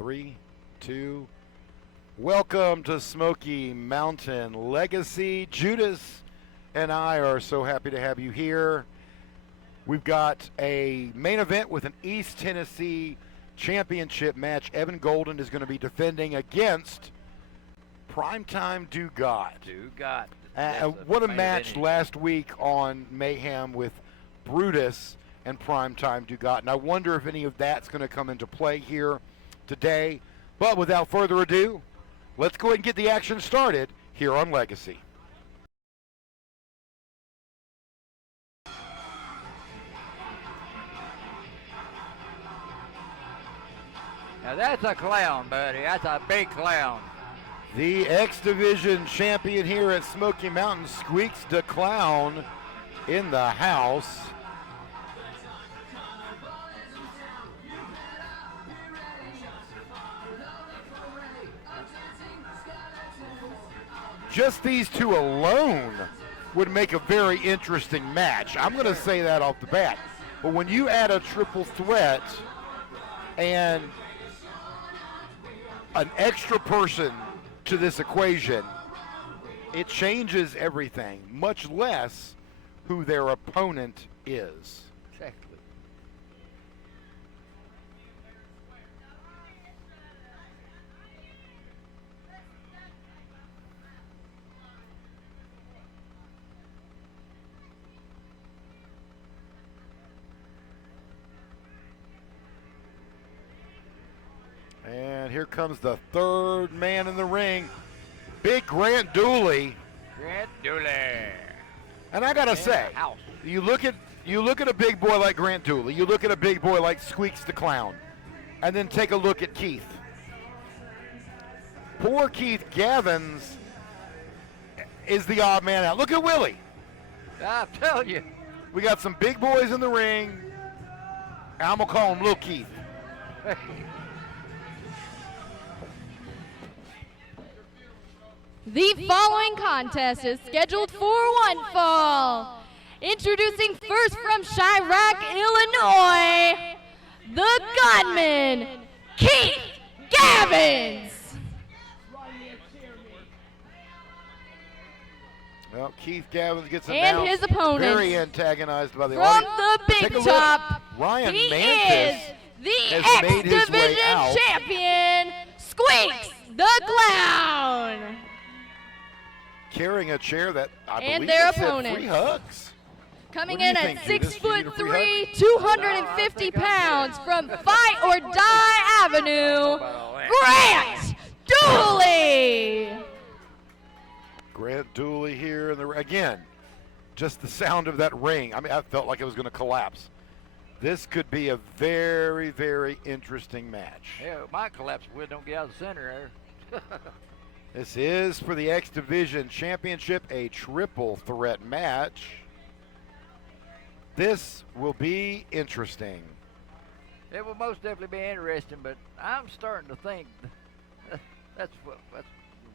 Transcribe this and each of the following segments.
3, 2. Welcome to Smoky Mountain Legacy. Judas and I are so happy to have you here. We've got a main event with an East Tennessee championship match. Evan Golden is going to be defending against Primetime Dugat. What a match last week on Mayhem with Brutus and Primetime Dugat. And I wonder if any of that's going to come into play here today. But without further ado, let's go ahead and get the action started here on Legacy. Now that's a clown, buddy. That's a big clown. The X Division champion here at Smoky Mountain, Squeaks the Clown, in the house. Just these two alone would make a very interesting match. I'm going to say that off the bat. But when you add a triple threat and an extra person to this equation, it changes everything, much less who their opponent is. Exactly. And here comes the third man in the ring, Big Grant Dooley. Grant Dooley. And I gotta say, you look at a big boy like Grant Dooley, you look at a big boy like Squeaks the Clown, and then take a look at Keith. Poor Keith Gavins is the odd man out. Look at Willie. I'm telling you. We got some big boys in the ring. I'm gonna call him Lil Keith. The following contest is scheduled for one fall. Introducing first from Chirac, Illinois, the gunman, Keith Gavins. Well, Keith Gavins gets and announced, his opponent, very antagonized by the from audience. the big top, Ryan he Mantis is the X Division champion, Squeaks the Clown. Carrying a chair that I and believe their said opponent, free hugs. Coming What do you in think, at Judas? 6'3", 250 pounds from Fight or Die Avenue, Grant Dooley. Grant Dooley here, again, just the sound of that ring. I mean, I felt like it was going to collapse. This could be a very, very interesting match. Yeah, it might collapse if we don't get out of the center there. This is for the X Division Championship, a triple threat match. This will be interesting. It will most definitely be interesting, but I'm starting to think that's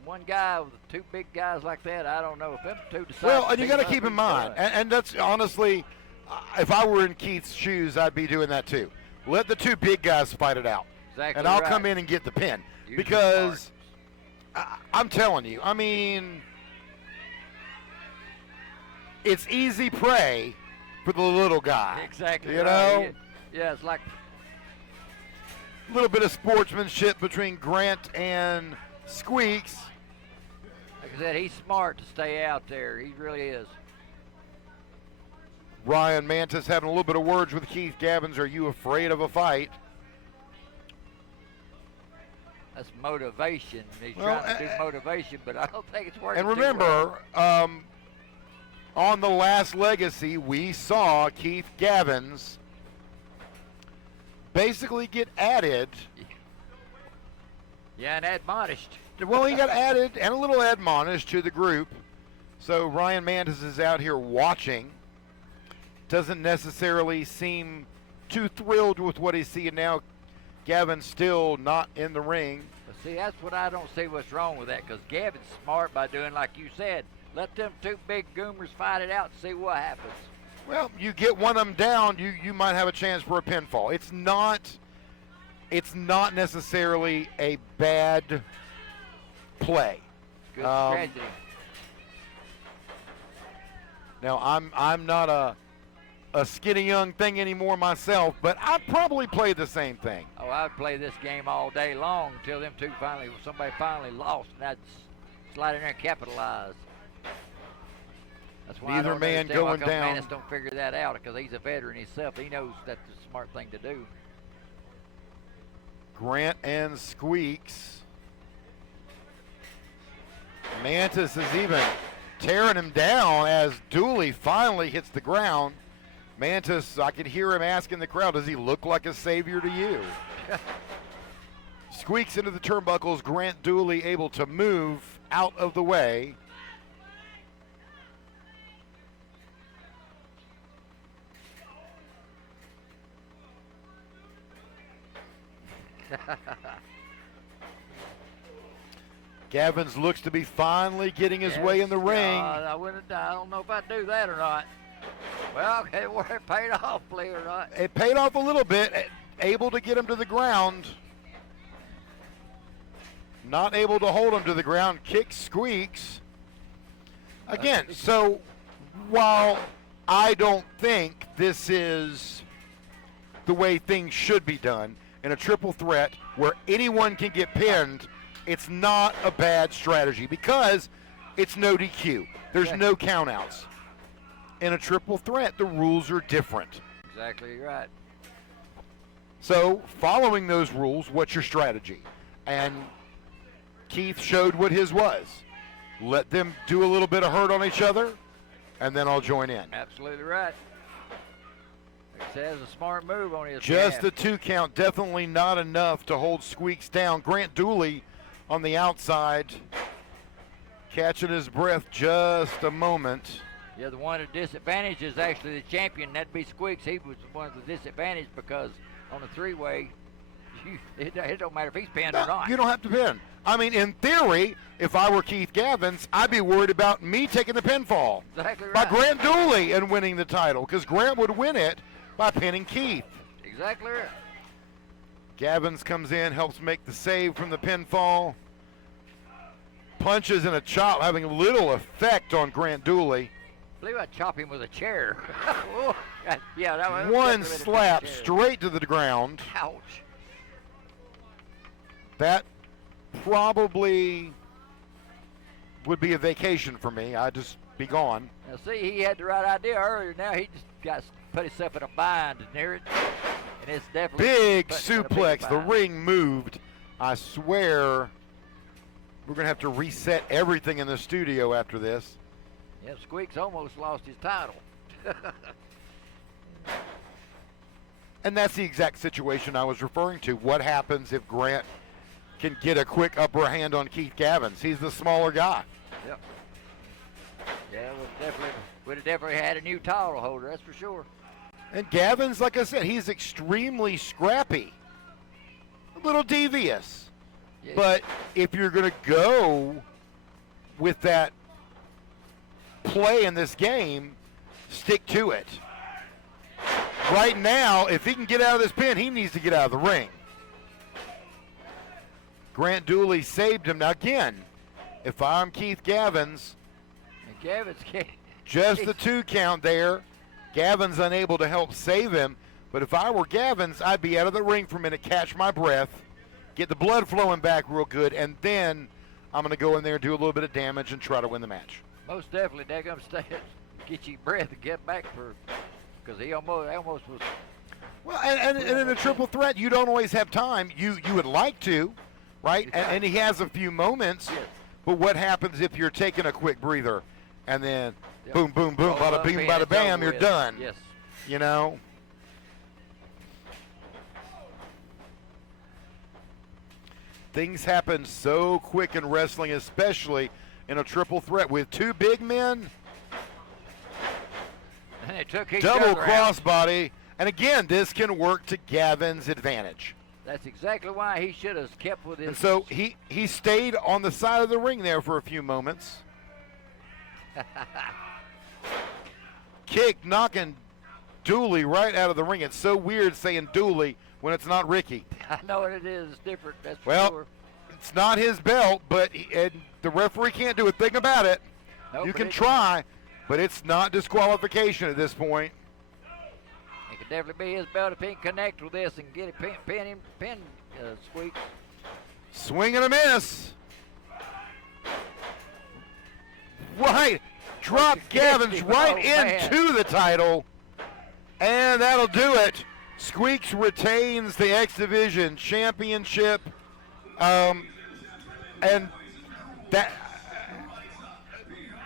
one guy with two big guys like that. I don't know if them two decide. Well, and you got to keep in mind, and that's honestly, if I were in Keith's shoes, I'd be doing that too. Let the two big guys fight it out, exactly, and I'll right. come in and get the pin. Use because I'm telling you, I mean, it's easy prey for the little guy. Exactly. You right. know? Yeah, it's like a little bit of sportsmanship between Grant and Squeaks. Like I said, he's smart to stay out there. He really is. Ryan Mantis having a little bit of words with Keith Gavins. Are you afraid of a fight? That's motivation. He's trying to do motivation, but I don't think it's working. And remember, on the last Legacy, we saw Keith Gavins basically get added. Yeah, and admonished. Well, he got added and a little admonished to the group. So Ryan Mantis is out here watching. Doesn't necessarily seem too thrilled with what he's seeing now. Gavin's still not in the ring. But see, that's what I don't see what's wrong with that, because Gavin's smart by doing like you said. Let them two big goomers fight it out and see what happens. Well, you get one of them down, you might have a chance for a pinfall. It's it's not necessarily a bad play. Good strategy. Now, I'm not a skinny young thing anymore myself, but I'd probably play the same thing. Oh, I'd play this game all day long until somebody finally lost, and I'd slide in there and capitalize. That's why Neither I don't man understand going why down. Mantis don't figure that out, because he's a veteran himself. He knows that's the smart thing to do. Grant and Squeaks. Mantis is even tearing him down as Dooley finally hits the ground. Mantis, I could hear him asking the crowd, does he look like a savior to you? Squeaks into the turnbuckles. Grant Dooley able to move out of the way. Gavins looks to be finally getting his way in the ring. I don't know if I'd do that or not. Well, okay, well, it paid off, believe it or not. It paid off a little bit, able to get him to the ground. Not able to hold him to the ground, kicks Squeaks. Again, so while I don't think this is the way things should be done in a triple threat where anyone can get pinned, it's not a bad strategy because it's no DQ. There's no countouts. In a triple threat, the rules are different. Exactly right. So, following those rules, what's your strategy? And Keith showed what his was. Let them do a little bit of hurt on each other, and then I'll join in. Absolutely right. It says a smart move on his Just behalf. the 2 count, definitely not enough to hold Squeaks down. Grant Dooley on the outside, catching his breath just a moment. Yeah, the one at disadvantage is actually the champion. That'd be Squeaks. He was one of the disadvantage because on the three-way, it don't matter if he's pinned or not. You don't have to pin. I mean, in theory, if I were Keith Gavins, I'd be worried about me taking the pinfall Exactly right. by Grant Dooley and winning the title, because Grant would win it by pinning Keith. Exactly right. Gavins comes in, helps make the save from the pinfall. Punches and a chop having little effect on Grant Dooley. I believe I'd chop him with a chair. Oh, yeah, that was One definitely slap a chair. straight to the ground. Ouch. That probably would be a vacation for me. I'd just be gone. Now, see, he had the right idea earlier. Now he just got put himself in a bind near it. And it's definitely Big put him in a big suplex. The bind. ring moved. I swear we're going to have to reset everything in the studio after this. Yeah, Squeaks almost lost his title. And that's the exact situation I was referring to. What happens if Grant can get a quick upper hand on Keith Gavins? He's the smaller guy. Yep. Yeah, would have definitely had a new title holder, that's for sure. And Gavins, like I said, he's extremely scrappy. A little devious. Yeah. But if you're going to go with that play in this game, stick to it. Right now, if he can get out of this pin, he needs to get out of the ring. Grant Dooley saved him. Now again, if I'm Keith Gavins, And Gavin's can't. just the 2 count there. Gavins unable to help save him. But if I were Gavins, I'd be out of the ring for a minute, catch my breath, get the blood flowing back real good, and then I'm going to go in there and do a little bit of damage and try to win the match. Most definitely, they're going to stay, get your breath and get back because he almost was. Well, and in a triple threat, you don't always have time. You would like to, right? And he has a few moments. Yes. But what happens if you're taking a quick breather and then Yep. boom, boom, boom, bada bing, and bada it's bam, over you're with. done. Yes. You know? Things happen so quick in wrestling, especially in a triple threat with 2 big men. And they took each Double other out. crossbody. And again, this can work to Gavin's advantage. That's exactly why he should have kept with his. And so he stayed on the side of the ring there for a few moments. Kick knocking Dooley right out of the ring. It's so weird saying Dooley when it's not Ricky. I know what it is. It's different. That's for Well, sure. it's not his belt, but and the referee can't do a thing about it. Nope, You but can it- try, but it's not disqualification at this point. It could definitely be his belt if he can connect with this and get it pin Squeak. Swing and a miss. Right. Drop Gavin's right into the title. And that'll do it. Squeaks retains the X Division Championship. And that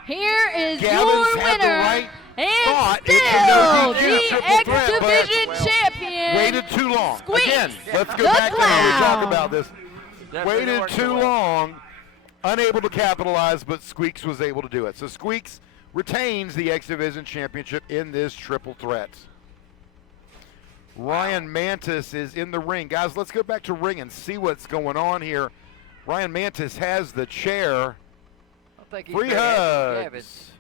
Here is Gavin's your had the winner right and thought. still It's a no DQ the triple X threat, but Division champion. waited too long. Squeaks Again, let's go the back to how we talk Clown. about this. Definitely Waited worked too well. long, unable to capitalize, but Squeaks was able to do it. So Squeaks retains the X Division Championship in this triple threat. Ryan Mantis is in the ring. Guys, let's go back to ring and see what's going on here. Ryan Mantis has the chair. I think he's Free very happy with Gavin. hugs.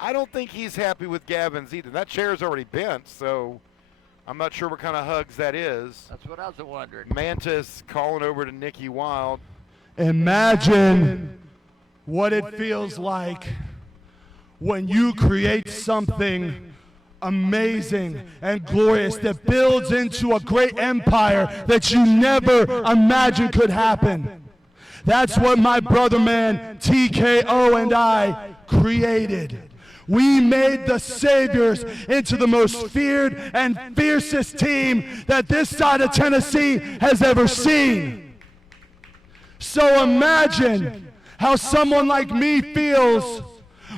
I don't think he's happy with Gavin's either. That chair's already bent, so I'm not sure what kind of hugs that is. That's what I was wondering. Mantis calling over to Nikki Wild. Imagine what it feels like when you create something amazing and glorious that builds into a great empire that you never imagined could happen. That's what my brother man TKO and I created. We made the Saviors into the most feared and fiercest team that this side of Tennessee has ever seen. So imagine how someone like me feels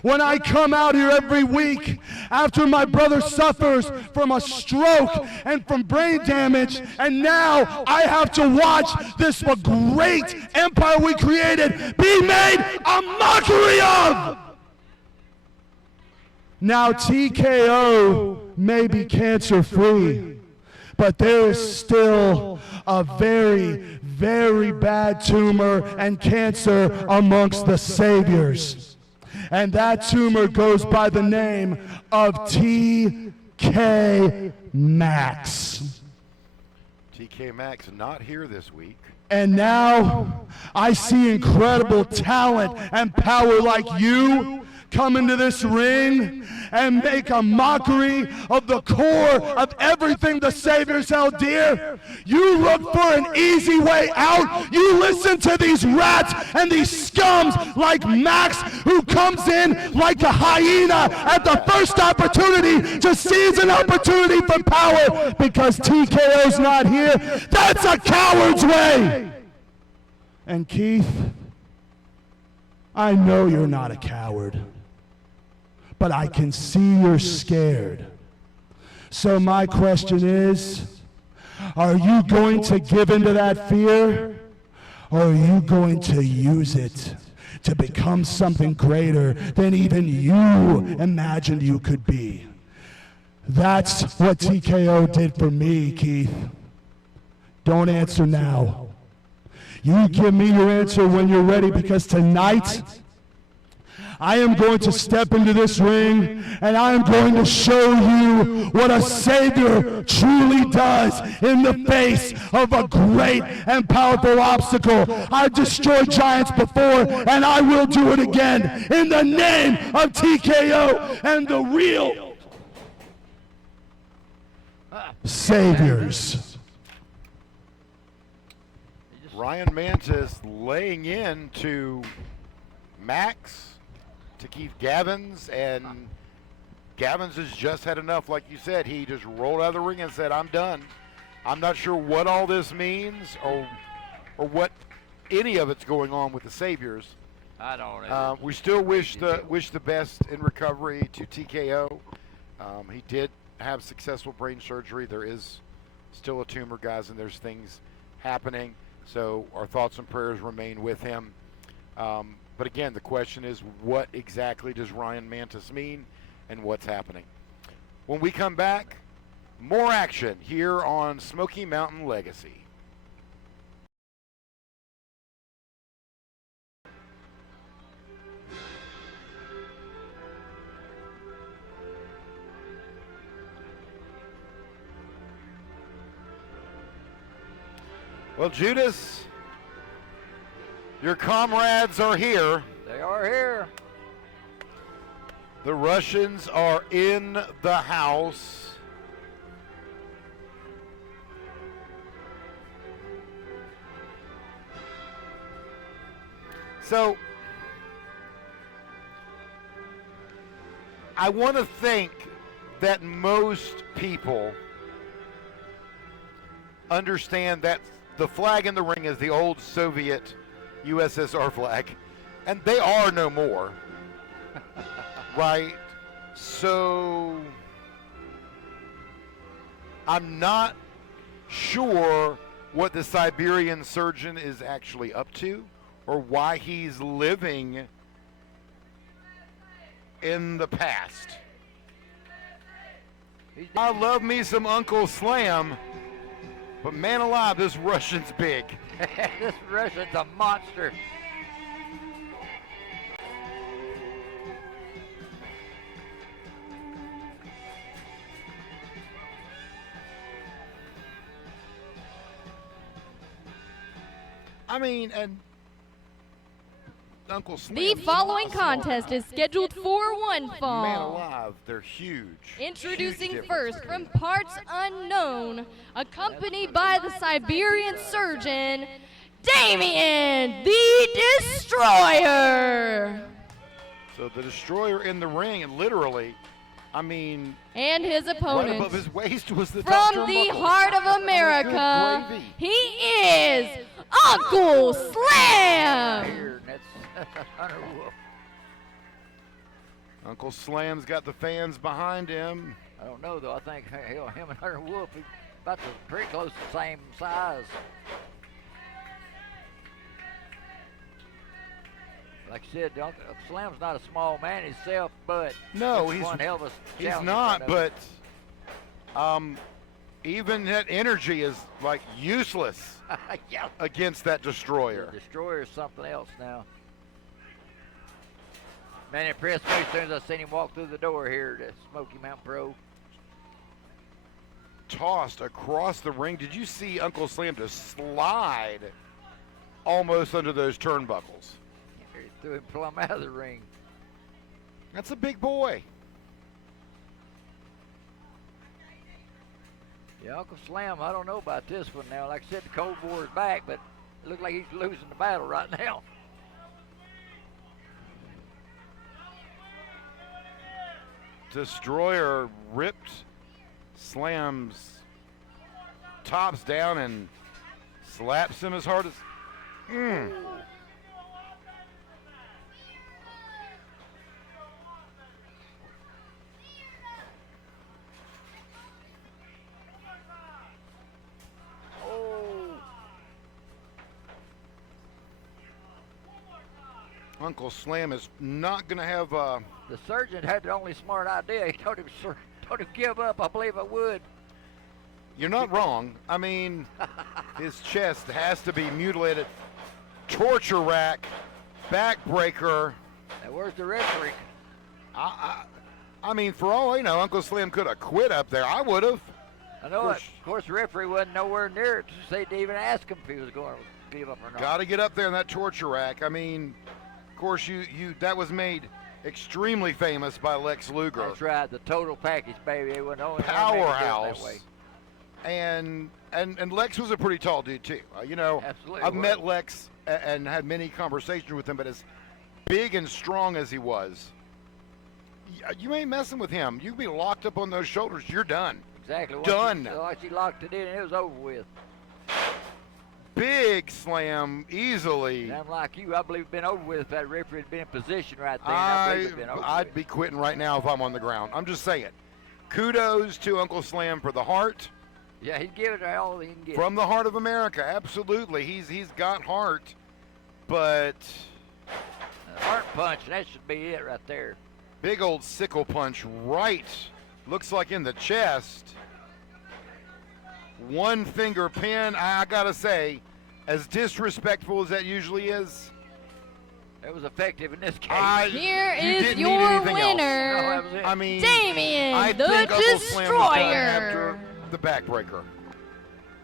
when I come out here every week after my brother suffers from a stroke and from brain damage, and now I have to watch this great empire we created be made a mockery of. Now TKO may be cancer-free, but there is still a very, very bad tumor and cancer amongst the Saviors. And that tumor goes by the name of TK Maxx. TK Maxx not here this week. And now I see incredible talent and power like you come into this ring and make a mockery of the core of everything the Saviors held dear. You look for an easy way out. You listen to these rats and these scums like Max, who comes in like a hyena at the first opportunity to seize an opportunity for power because TKO's not here. That's a coward's way. And Keith, I know you're not a coward, but I can see you're scared. So my question is, are you going to give into that fear, or are you going to use it to become something greater than even you imagined you could be? That's what TKO did for me, Keith. Don't answer now. You give me your answer when you're ready, because tonight I am going to step into this ring and I am going to show you what a Savior truly does in the face of a great and powerful obstacle. I've destroyed giants before and I will do it again in the name of TKO and the real Saviors. Ryan Mantis laying in to Max, to Keith Gavins, and Gavins has just had enough. Like you said, he just rolled out of the ring and said, I'm done. I'm not sure what all this means or what any of it's going on with the Saviors. I don't know. We still wish the best in recovery to TKO. He did have successful brain surgery. There is still a tumor, guys, and there's things happening. So our thoughts and prayers remain with him. But again, the question is, what exactly does Ryan Mantis mean and what's happening? When we come back, more action here on Smoky Mountain Legacy. Well, Judas, your comrades are here. They are here. The Russians are in the house. So, I want to think that most people understand that the flag in the ring is the old Soviet USSR flag, and they are no more. Right? So, I'm not sure what the Siberian surgeon is actually up to or why he's living in the past. I love me some Uncle Slam, but man alive, this Russian's big. This Russian's a monster. I mean, and Uncle Slam. The following contest is scheduled for one Man fall. alive, they're huge. Introducing Huge first difference. from parts unknown, accompanied by the Siberian surgeon, Damien the Destroyer, So the Destroyer in the ring, and literally, I mean, and his right above opponent. his waist was the top From the turnbuckle. heart of Good America, gravy. he is Uncle Slam. Here, and that's Hunter Wolf. Uncle Slam's got the fans behind him. I don't know though. I think hell, him and Hunter Wolf is about to pretty close to the same size. Like I said, Uncle Slam's not a small man himself, but No, it's he's one hell of a he's challenge in not, front of but even that energy is like useless him. Yeah. against that The Destroyer. Destroyer is something else now. Man, impressed me as soon as I seen him walk through the door here to Smoky Mountain Pro. Tossed across the ring. Did you see Uncle Slam just slide almost under those turnbuckles? He threw him plumb out of the ring. That's a big boy. Yeah, Uncle Slam, I don't know about this one now. Like I said, the Cold War is back, but it looks like he's losing the battle right now. Destroyer ripped Slam's tops down and slaps him as hard as. Uncle Slam is not going to have. The surgeon had the only smart idea. He told him give up. I believe I would. You're not wrong. I mean, his chest has to be mutilated. Torture rack, backbreaker. Now, where's the referee? I mean, for all I know, Uncle Slam could have quit up there. I would have. I know it. course. Of course, the referee wasn't nowhere near it to say to even ask him if he was going to give up or not. Got to get up there in that torture rack. I mean, of course, you that was made extremely famous by Lex Luger. That's right. The total package, baby. It wasn't only Powerhouse. that way. And Lex was a pretty tall dude too. You know, Absolutely I've was. met Lex and had many conversations with him, but as big and strong as he was, you ain't messing with him. You be locked up on those shoulders, you're done. Exactly. Done. Once he locked it in, it was over with. Big slam, easily. And I'm like you. I believe it's been over with if that referee had been in position right there. I believe it'd been over I'd with. be quitting right now if I'm on the ground. I'm just saying. Kudos to Uncle Slam for the heart. Yeah, he'd give it all he can get. From the heart of America, absolutely. He's got heart, but Heart punch, that should be it right there. big old sickle punch right, looks like in the chest. One finger pin, I gotta say, as disrespectful as that usually is, It was effective in this case. Here you is didn't need your anything else. No, winner, that was it. I mean, Damien I the think Uncle Slam was done after Destroyer. the backbreaker.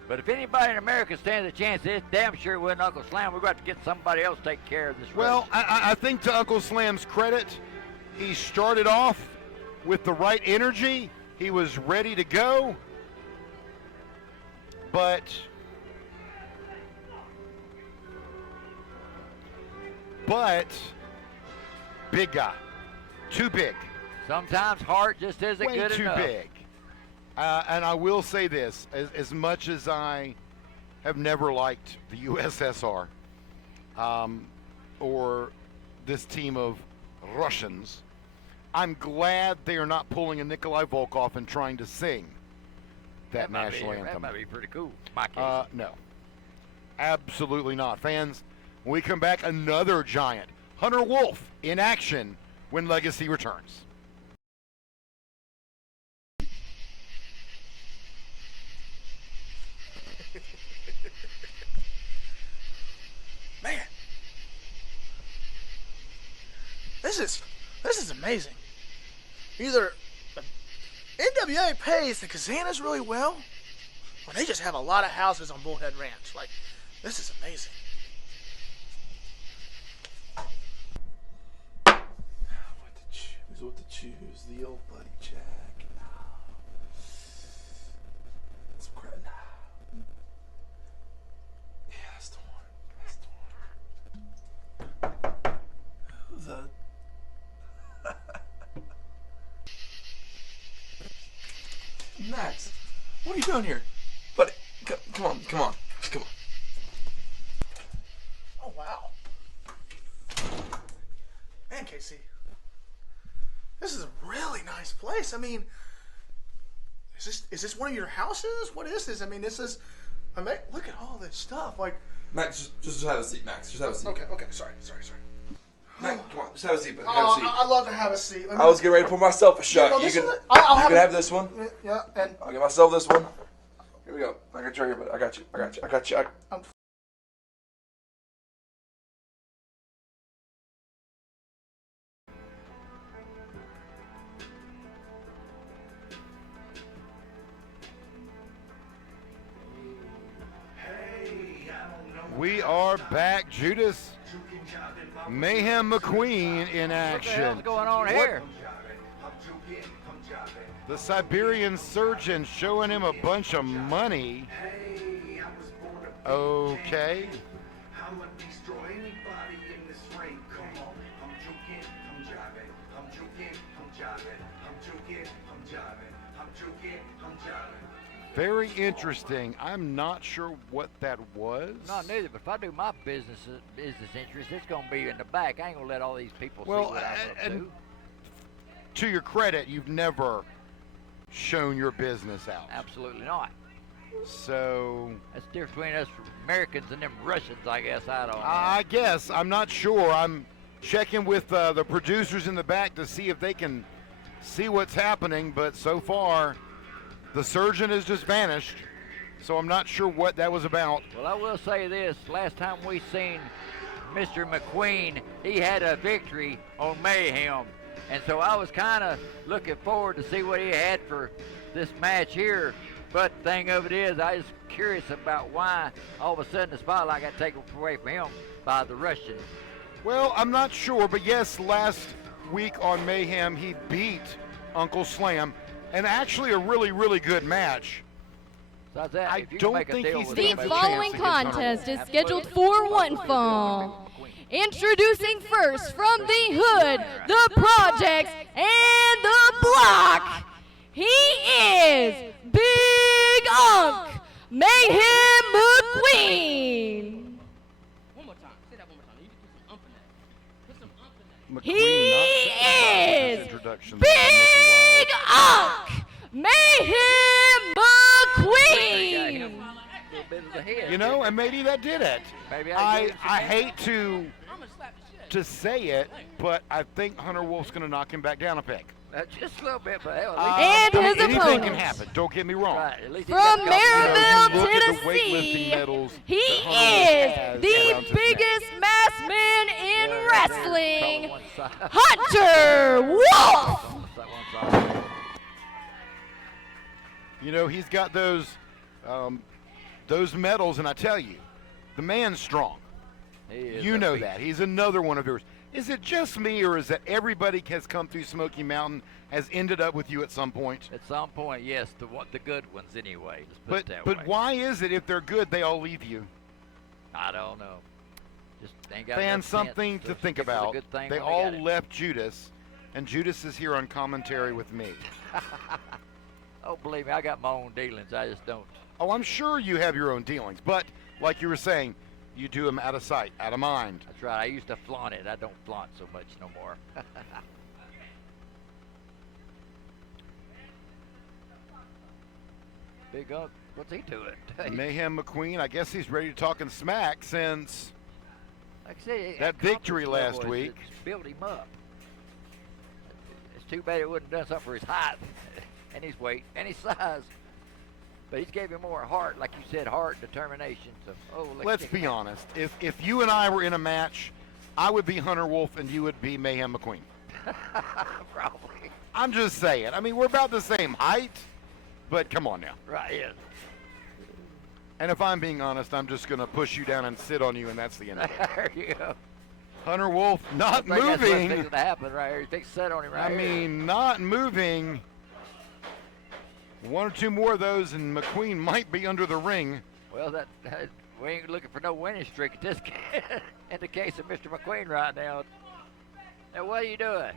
But if anybody in America stands a chance, it's damn sure it wasn't Uncle Slam. We've got to get somebody else to take care of this. Well, I think to Uncle Slam's credit, he started off with the right energy. He was ready to go. But big guy. Too big. Sometimes heart just isn't Way good too enough. big. And I will say this, as much as I have never liked the USSR or this team of Russians, I'm glad they are not pulling a Nikolai Volkov and trying to sing that national anthem. That might be pretty cool. My case. No, absolutely not. Fans, when we come back, another giant, Hunter Wolf, in action when Legacy returns. Man, this is amazing. Either NWA pays the Kazanas really well, or they just have a lot of houses on Bullhead Ranch. Like, this is amazing. What to choose? The old Buddy Jack. Some crap. Yeah, that's the one. Who's that? Max, what are you doing here? Buddy, come on. Oh, wow. Man, Casey. This is a really nice place. I mean, is this one of your houses? What is this? I mean, this is. Look at all this stuff. Like, Max, just have a seat, Max. Just have a seat. Okay. Sorry. Max, come on, just have a seat, buddy. Have a seat. I'd love to have a seat. I was getting ready to pour myself a shot. no, You this can, is it. I'll you can it. have this one. Yeah, and I'll get myself this one. Here we go. I got you right here, buddy. I got you. We are back, Judas. Mayhem McQueen in What the hell's action. going on here? The Siberian surgeon showing him a bunch of money. Okay. Very interesting. I'm not sure what that was. Not neither, but if I do my business interest, it's going to be in the back. I ain't going to let all these people see Well, what I'm up and to. to your credit, you've never shown your business out. Absolutely not. So That's the difference between us Americans and them Russians, I guess. I don't know. I guess I'm not sure. I'm checking with the producers in the back to see if they can see what's happening, but so far the surgeon has just vanished. So I'm not sure what that was about. Well, I will say this. Last time we seen Mr. McQueen, he had a victory on Mayhem. And so I was kind of looking forward to see what he had for this match here. But the thing of it is, I was curious about why all of a sudden the spotlight got taken away from him by the Russian. Well, I'm not sure, but yes, last week on Mayhem, he beat Uncle Slam, and actually a really, really good match. Besides that, I if you can don't make a think deal he's with The stands him, a chance following against Hunter contest Wolf. is scheduled for one fall. Introducing first from the hood, the projects, and the block, he is Big Unk Mayhem McQueen. One more time. Say that one more time. You can put some ump in that. Put some ump in that. He McQueen, not is introduction. Big Unk Mayhem McQueen. a little bit of the head. You know, and maybe that did it. Maybe I gave some hate to I'm gonna slap the shit. say it, but I think Hunter Wolf's going to knock him back down a peg. Just a little bit, but hell, And I mean, his anything can opponent. happen. Don't get me wrong. right, at least he From got the Maryville, You look at the weightlifting Tennessee, medals he that Hunter Wolf has is the around his neck. biggest mass man in Yeah, right there, wrestling, color one side. Hunter Wolf. Almost that one side. You know, he's got those those medals, and I tell you, the man's strong. He is You a know beast. that. He's another one of yours. Is it just me, or is that everybody has come through Smoky Mountain has ended up with you at some point? At some point, yes, the good ones anyway. Let's put it that way. But why is it if they're good they all leave you? I don't know. Just ain't got Fans, enough sense. something to Just think stick with a about. good thing They when all got it. left Judas, and Judas is here on commentary with me. Oh, believe me, I got my own dealings. I just don't. Oh, I'm sure you have your own dealings, but like you were saying, you do them out of sight, out of mind. That's right. I used to flaunt it. I don't flaunt so much no more. Big Unk, what's he doing? Mayhem McQueen, I guess he's ready to talking smack since Like I said, that victory confidence last level week. it's built him up. It's too bad it wouldn't have done something for his height and his weight and his size. But he's gave him more heart, like you said, heart, determination. So, let's check him be out. honest. If you and I were in a match, I would be Hunter Wolf and you would be Mayhem McQueen. Probably. I'm just saying. I mean, we're about the same height, but come on now. Right, yeah. And if I'm being honest, I'm just going to push you down and sit on you, and that's the end of it. There you go. Hunter Wolf not I think that's what's moving. fixing to happen right here. He thinks set on him right I here. mean, not moving. One or two more of those, and McQueen might be under the ring. Well, we ain't looking for no winning streak at this in the case of Mr. McQueen right now. Now, what are you doing?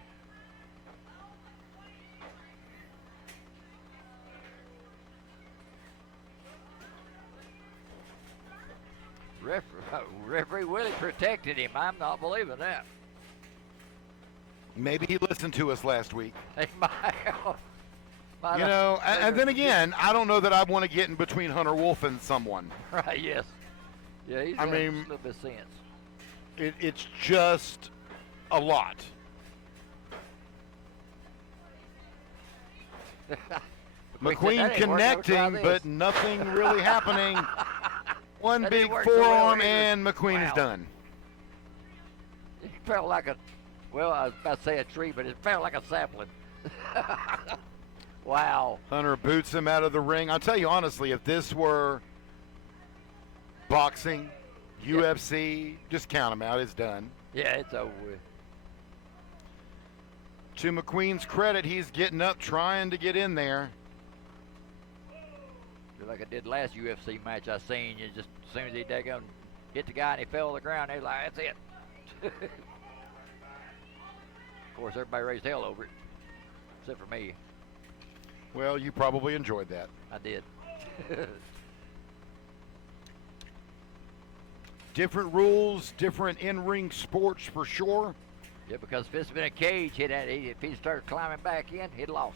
Referee Willie protected him. I'm not believing that. Maybe he listened to us last week. He might have. You know, and then again, I don't know that I want to get in between Hunter Wolf and someone. Right, yes. Yeah, he's I got mean, a little bit of sense. It's just a lot. McQueen said, "That ain't working, connecting, try this." but nothing really happening. One That big didn't work so well forearm, either. and McQueen is Wow. done. It felt like well, I was about to say a tree, but it felt like a sapling. Wow. Hunter boots him out of the ring. I'll tell you honestly, if this were boxing, UFC, just count him out. It's done. Yeah, it's over with. To McQueen's credit, he's getting up, trying to get in there. Just like I did last UFC match I seen. You just as soon as he daggone hit the guy and he fell to the ground, they was like, that's it. Of course, everybody raised hell over it, except for me. Well, you probably enjoyed that. I did. Different rules, different in-ring sports for sure. Yeah, because if it's been a cage, if he started climbing back in, he'd lost.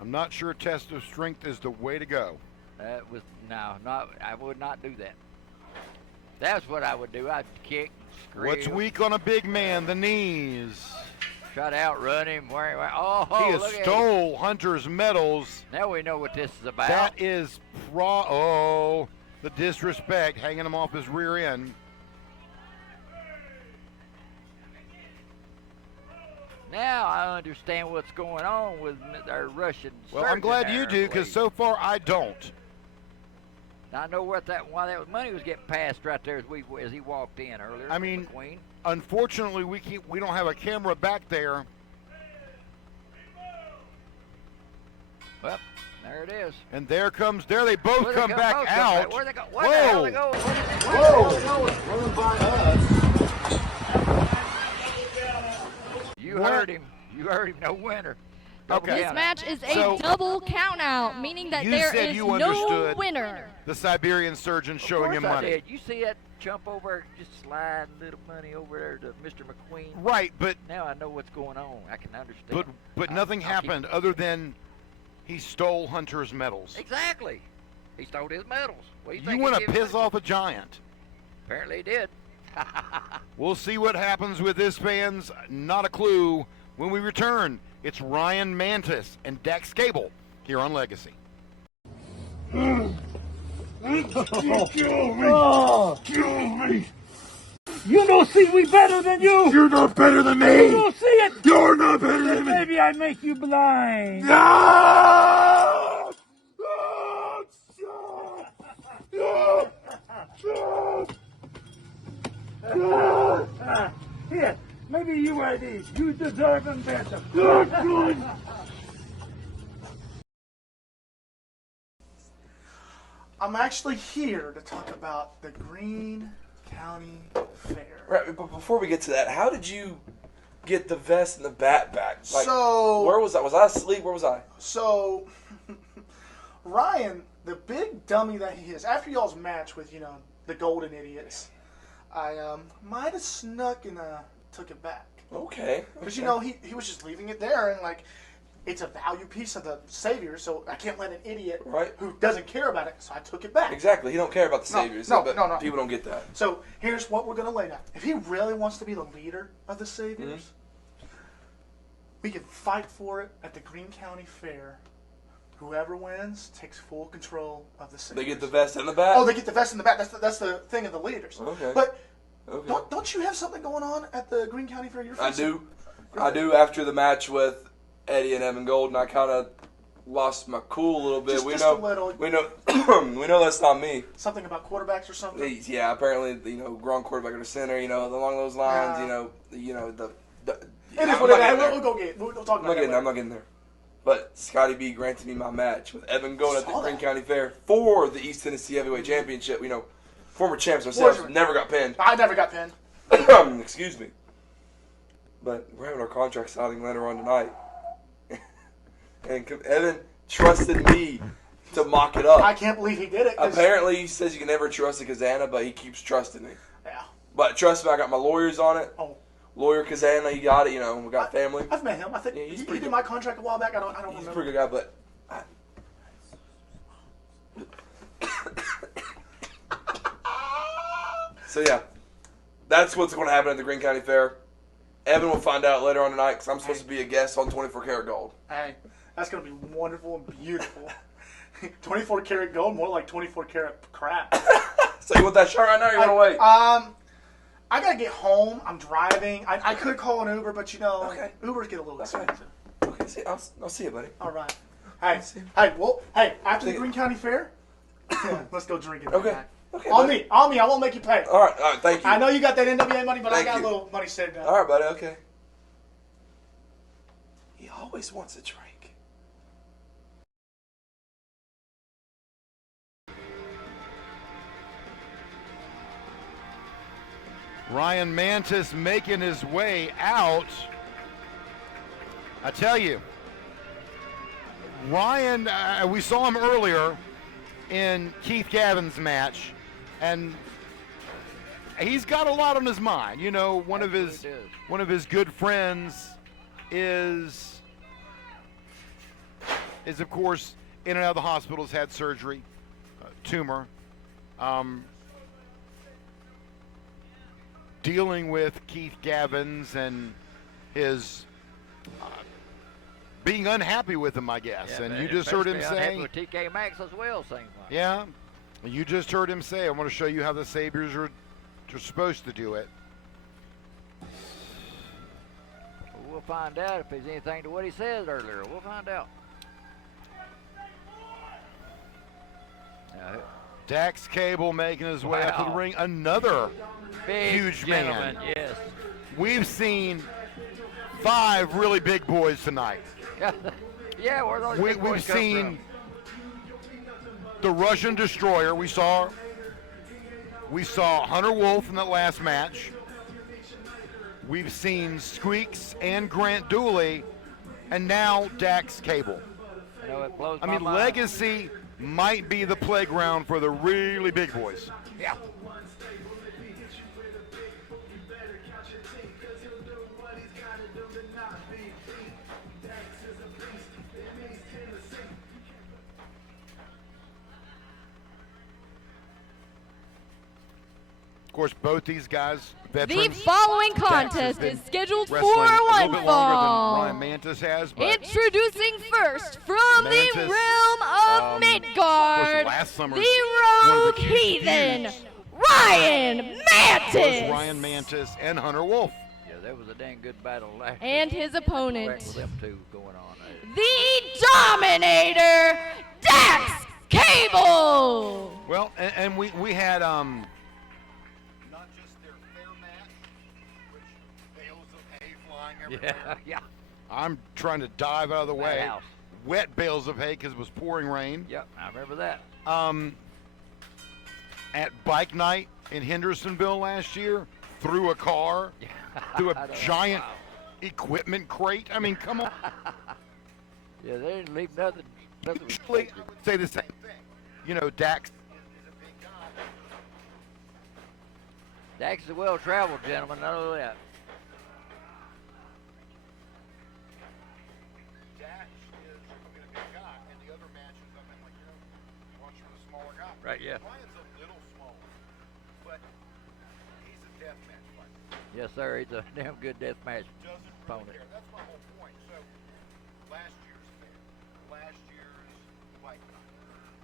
I'm not sure test of strength is the way to go. That was I would not do that. That's what I would do. I'd kick, scream. What's weak on a big man? The knees. Try to outrun him. Oh, He has look at him. stole Hunter's medals. Now we know what this is about. That is the disrespect, hanging him off his rear end. Now I understand what's going on with our Russian. Well, I'm glad you do, because so far I don't. I know why that money was getting passed right there as he walked in earlier. I mean, McQueen. Unfortunately, we don't have a camera back there. Well, there it is. And there they both Where come back out. Where they go? Where the hell they go? You heard him. You heard him. No winner. Okay. This Count. match is a So- double count out, meaning that You there said is you no understood. winner. The Siberian surgeon Of showing course him I money. did. You see that jump over, just slide little money over there to Mr. McQueen. Right, but Now I know what's going on. I can understand. but nothing I'll keep- happened other than he stole Hunter's medals. Exactly. He stole his medals. What do You think want he to gave piss him? off a giant. Apparently he did. We'll see what happens with this, fans. Not a clue. When we return, it's Ryan Mantis and Dax Cable here on Legacy. Kill me! Kill me! You don't see we better than you. You're not better than me. You don't see it. You're not better than me. Maybe I make you blind. No! Here, maybe you are these. You deserve them better. I'm actually here to talk about the Greene County Fair. Right, but before we get to that, how did you get the vest and the bat back? Like, So- where was I? Was I asleep? Where was I? So, Ryan, the big dummy that he is, after y'all's match with, the Golden Idiots, I might have snuck and took it back. Okay. Because, he was just leaving it there, and, it's a value piece of the Savior, so I can't let an idiot who doesn't care about it, so I took it back. Exactly. He don't care about the No, Saviors. no, but no. people don't get that. So, here's what we're going to lay down. If he really wants to be the leader of the Saviors, we can fight for it at the Greene County Fair. Whoever wins takes full control of the Saviors. They get the vest and the bat? Oh, they get the vest and the bat. That's the thing of the leaders. Okay. But Okay. don't you have something going on at the Greene County Fair? I do. I do. After the match with Eddie and Evan Golden, I kind of lost my cool a little bit. Just a little. We know that's not me. Something about quarterbacks or something? Yeah, apparently, grown quarterback at the center, along those lines, the It is I'm what not it getting is. there. We'll talk about that. I'm not getting there. But Scotty B granted me my match with Evan Golden at the Saw Greene that. County Fair for the East Tennessee Heavyweight Championship. Former champs ourselves, never got pinned. I never got pinned. Excuse me. But we're having our contract signing later on tonight. And Evan trusted me to mock it up. I can't believe he did it. Apparently, he says you can never trust a Kazana, but he keeps trusting me. Yeah. But trust me, I got my lawyers on it. Oh. Lawyer Kazana, he got it. We got family. I've met him. I think Yeah, he's he pretty did good. my contract a while back. I don't He's a remember. pretty good guy, but. So yeah, that's what's going to happen at the Greene County Fair. Evan will find out later on tonight because I'm supposed to be a guest on 24 Karat Gold. Hey, that's going to be wonderful and beautiful. 24 karat gold, more like 24 karat crap. So you want that shirt right now or you want to wait? I got to get home. I'm driving. I could call an Uber, but Okay. Ubers get a little Okay. expensive. Okay, I'll see you, buddy. All right. Hey, after the Greene County Fair, let's go drinking. Okay. Okay, On buddy. me. I won't make you pay. All right, thank you. I know you got that NWA money, but Thank I got you. a little money saved up. All right, buddy, okay. He always wants a drink. Ryan Mantis making his way out. I tell you, Ryan, we saw him earlier in Keith Gavin's match, and he's got a lot on his mind. One of his good friends is of course in and out of the hospital, has had surgery, tumor. Dealing with Keith Gavins and his being unhappy with him, I guess. Yeah, and man, you just heard him especially unhappy say, with TK Maxx as well, seems like. yeah, and you just heard him say, I want to show you how the Saviors are supposed to do it. Well, we'll find out if there's anything to what he said earlier. We'll find out. Now, Dax Cable making his way up to the Wow. ring. Another big huge gentleman, man. yes. We've seen 5 really big boys tonight. Yeah, where those big boys We've come seen the Russian Destroyer. We saw Hunter Wolf in that last match. We've seen Squeaks and Grant Dooley, and now Dax Cable. from? It blows I my mean, mind. Legacy might be the playground for the really big boys. Yeah. Of course, both these guys, The veterans. following Dax has contest been is scheduled for wrestling a little one bit longer than fall. Ryan Mantis has, but Introducing first from Mantis, the realm of of Midgard, course, last summer, the one of Rogue the huge Heathen, feuds Ryan Both Mantis. Ryan Mantis and Hunter Wolf. Yeah, that was a dang good battle last And his back opponent, with them two going on there. the Dominator, Dax Cable. Well, and we had not just their fair match, which bales of hay flying everywhere. Yeah, yeah. I'm trying to dive out of the way. Madhouse. Wet bales of hay because it was pouring rain. Yep, I remember that. At bike night in Hendersonville last year, through a car, through a giant equipment crate. I mean, come on. Yeah, they didn't leave nothing. Nothing was Usually, I sacred. would say the same thing. You know, Dax is a big guy. Dax is a well-traveled gentleman, I know that. Dax is a big guy, and the other matches, I've been like, watch for the smaller guy. Right, yeah. Ryan's a little smaller, but he's a deathmatch fighter. Yes, sir. He's a damn good death match Doesn't really opponent. care. That's my whole point. So, last year's fair, last year's bike night,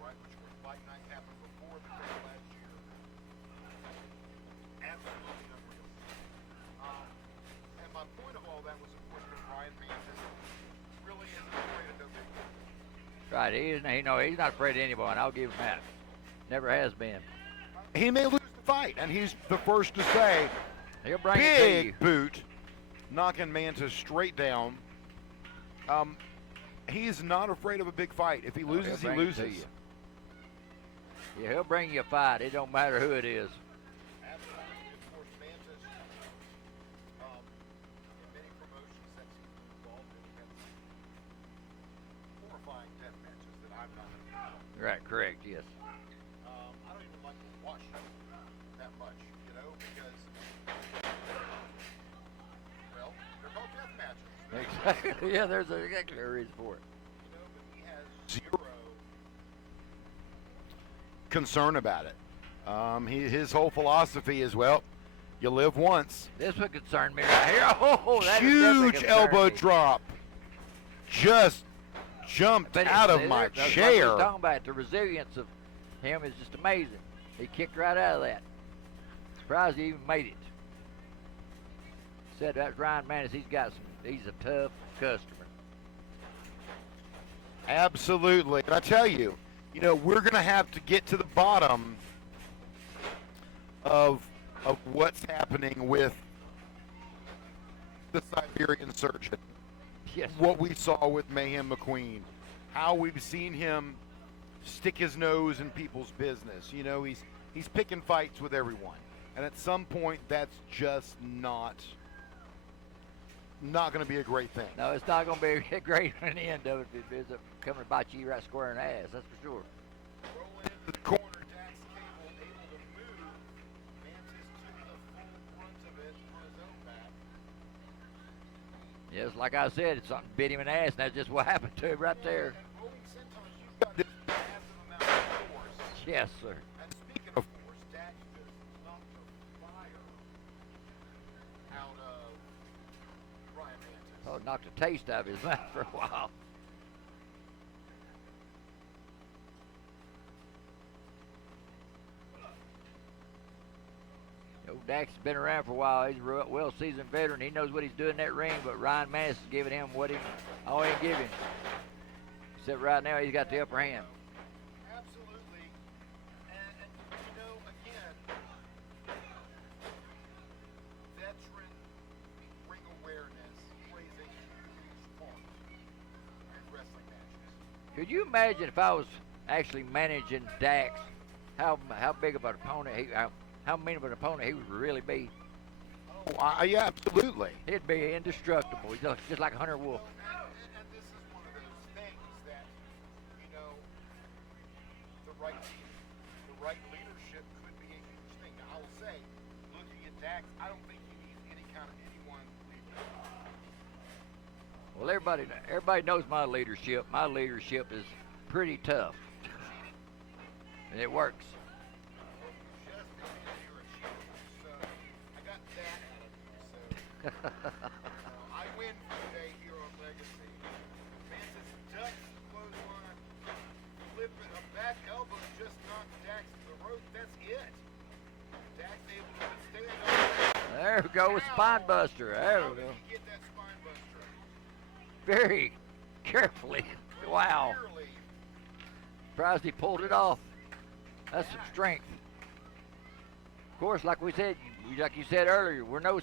right? Which was bike night happened before the fair last year. Absolutely unreal. And my point of all that was, of course, that Ryan Mantis really isn't afraid of no big guy. Right, he's not afraid of anyone. I'll give him that. Never has been. He may lose the fight, and he's the first to say, He'll bring it to you. big boot, knocking Mantis straight down. He's not afraid of a big fight. If he loses, he He'll bring it to loses. you. Yeah, he'll bring you a fight. It don't matter who it is. Absolutely. Of course, Mantis, in many promotions that he's been involved in, he has horrifying death matches that I'm not going to be. Right, correct, yes. I don't even like to watch them that much, because, well, they're called death matches. Exactly. Yeah, there's exactly a reason for it. But he has zero concern about it. His whole philosophy is, well, you live once. This would concern me right here. Oh, that is definitely Huge elbow me. drop. Just jumped But out of my that's what chair. we're talking about. The resilience of him is just amazing. He kicked right out of that. Surprised he even made it. Said that Ryan Mantis, he's a tough customer. Absolutely. And I tell you, we're going to have to get to the bottom of what's happening with the Siberian Surgeon. Yes. What we saw with Mayhem McQueen. How we've seen him stick his nose in people's business. He's picking fights with everyone. And at some point, that's just not going to be a great thing. No, it's not going to be a great in the end of it if it ends up coming to bite you right square in the ass, that's for sure. Rolling into the corner, Dax Cable able to move. Mantis took the full brunt of it on his own back. Yes, like I said, it's something bit him in the ass, and that's just what happened to him right there. And rolling senton, you've got this massive amount of force. Yes, sir. And speaking of force, Dax just knocked the fire out of Ryan Mantis. Oh, knocked a taste out of his mouth for a while. Dax has been around for a while. He's a well-seasoned veteran. He knows what he's doing in that ring, but Ryan Mantis is giving him all he can give him. Except right now, he's got the upper hand. Absolutely. And again, veteran ring awareness plays a huge part in wrestling matches. Could you imagine if I was actually managing Dax, how big of an opponent how mean of an opponent he would really be? Oh, yeah, absolutely. He'd be indestructible. He's just like Hunter Wolf. And this is one of those things that, the right team, the right leadership could be a huge thing. Now, I will say, looking at Dax, I don't think he needs anyone leading. Well, everybody knows my leadership. My leadership is pretty tough, and it works. I win for the day here on Legacy. Mantis ducks the clothesline, flip it, a back elbow just knocks Dax to the rope. That's it. There we go, spine buster. There we go. Very carefully. Wow. Surprised he pulled it off. That's some strength. Of course, like we said, like you said earlier, we're no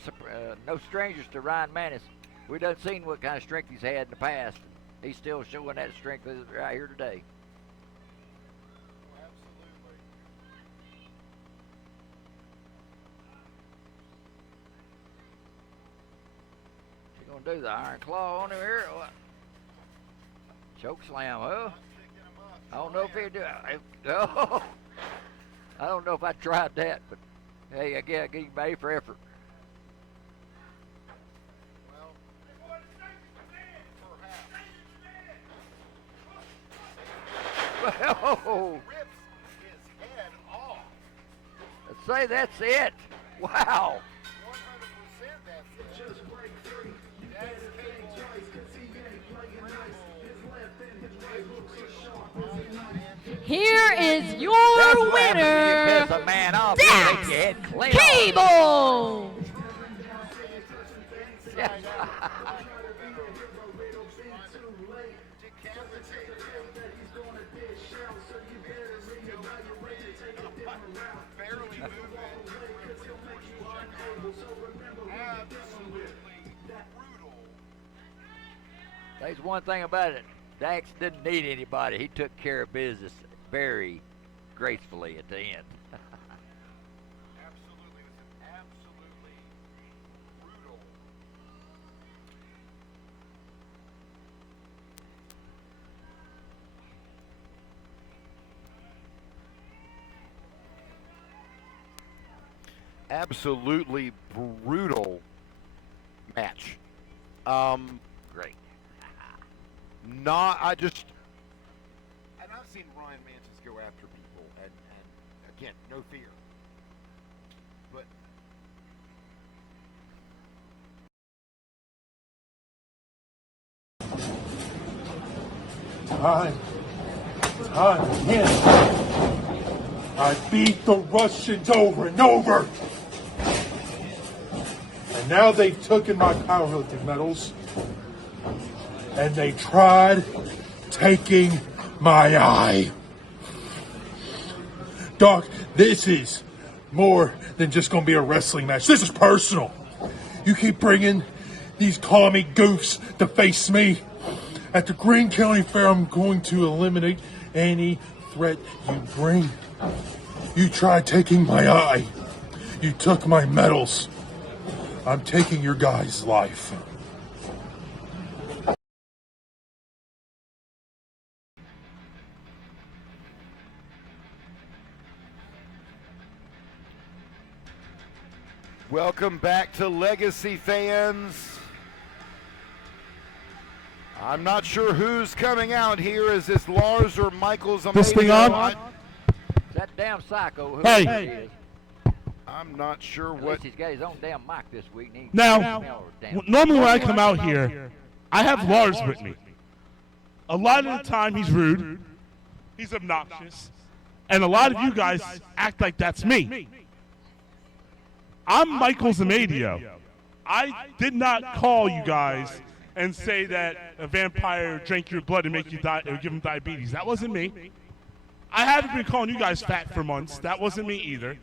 strangers to Ryan Mantis. We done seen what kind of strength he's had in the past. He's still showing that strength right here today. She's gonna do the iron claw on him here. Or what? Choke slam, huh? I don't know if he'd do it. Oh, I don't know if I tried that, but hey, I get you made for effort. Well, rips his head off. Let's say that's it. Wow. 100% that's it. Here is your winner, Dax Cable. There's one thing about it. Dax didn't need anybody. He took care of business very gracefully at the end. Absolutely. This is absolutely brutal. Absolutely brutal match. Great. And I've seen Ryan Mantis go after people, and again, no fear. But Time again. I beat the Russians over and over. And now they've taken my powerlifting medals. And they tried taking my eye. Doc, this is more than just going to be a wrestling match. This is personal. You keep bringing these commie goofs to face me. At the Greene County Fair, I'm going to eliminate any threat you bring. You tried taking my eye. You took my medals. I'm taking your guy's life. welcome back to Legacy fans. I'm not sure who's coming out here. Is this Lars or Michael's? This thing on? That damn psycho. Who Hey. I'm not sure At what. least he's got his own damn mic this week. And he Now, normally when I come out here, I have Lars with me. A lot of the time he's rude, he's obnoxious, and a lot of you guys act like that's me. I'm Michael Zamadio. I did not call you guys and say that a vampire drank your blood and make you die or give him diabetes. That wasn't me. I haven't been calling you guys fat for months. That wasn't me either.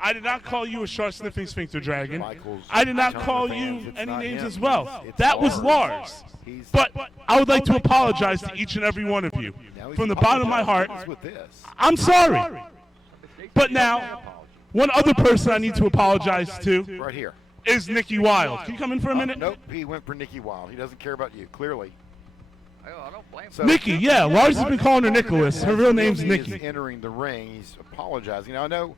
I did not call you a shark-sniffing sphincter dragon. I did not call you any names as well. That was Lars. But I would like to apologize to each and every one of you. From the bottom of my heart, I'm sorry. But now, one other person I need to apologize to Right here. is Nikki Wild. Can you come in for a minute? Nope, he went for Nikki Wild. He doesn't care about you, clearly. I don't blame him. So, Nikki, yeah. Lars has been calling her Nicholas. Her real name's Nikki Nikki. is entering the ring. He's apologizing. Now, I know